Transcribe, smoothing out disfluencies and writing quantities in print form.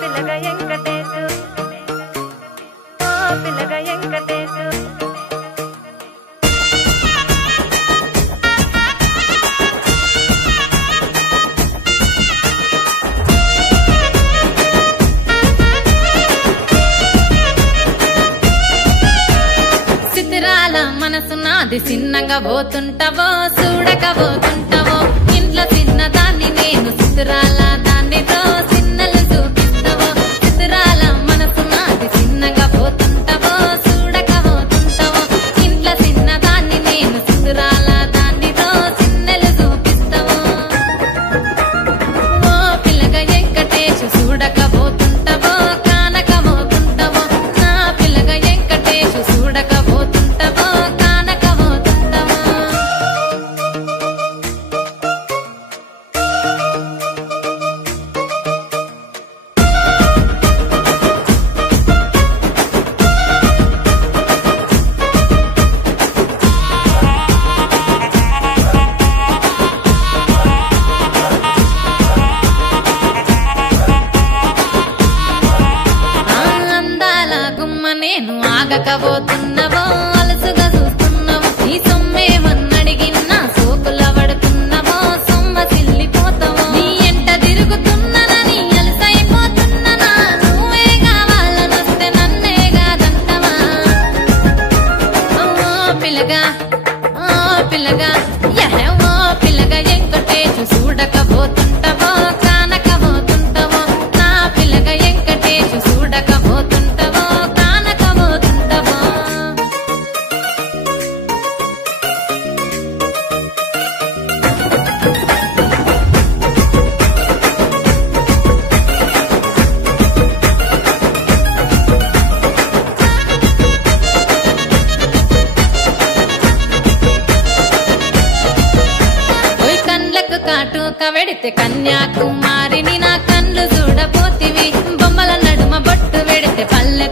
పిల్లగా వెంకటేశు ఓ పిల్లగా వెంకటేశు సితిరాల మనసు నాది చిన్నగా పోతుంటావో చూడక పోతుంటావో ఇంట్లో చిన్నదాన్ని నేను సితిరాల దానితో చిన్నలు చూపిస్తావో సితిరాల మనసు నాది చిన్నగా పోతుంటావో చూడక పోతుంటావో ఇంట్లో చిన్నదాన్ని నేను సితిరాల దానితో చిన్నలు చూపిస్తావో ఓ పిల్లగా వెంకటేశు చూడక పోతుంటావో కానక పోతుంటావో నా పిల్లగా వెంకటేశు చూడక పోతుంటావో కానక పోతుంటావో అందాల గుమ్మ నేను ఆగకపోతున్నావో అలసుగా చూస్తున్నావో నీ సొమ్మేమన్నడిగిన్నా సోకుల పడుతున్నావో సొమ్మ సిల్లిపోతావో నీ ఎంట తిరుగుతున్నానని అలసైపోతున్నానా నువ్వే కావాలనొస్తే నన్నే కాదంటవా ఓ పిల్లగా యహే ఓ పిల్లగా వెంకటేశు చూడకపోతుంటావో కానకపోతుంటావో నా పిల్లగా వెంకటేశు చూడకపోతుంటావో కానకపోతుంటావో ఓయ్ కండ్లకు కాటుక వెడితే కన్యాకుమారిని నా కండ్లు చూడపోతివి బొమ్మల నడుమ బొట్టు వెడితే పల్లె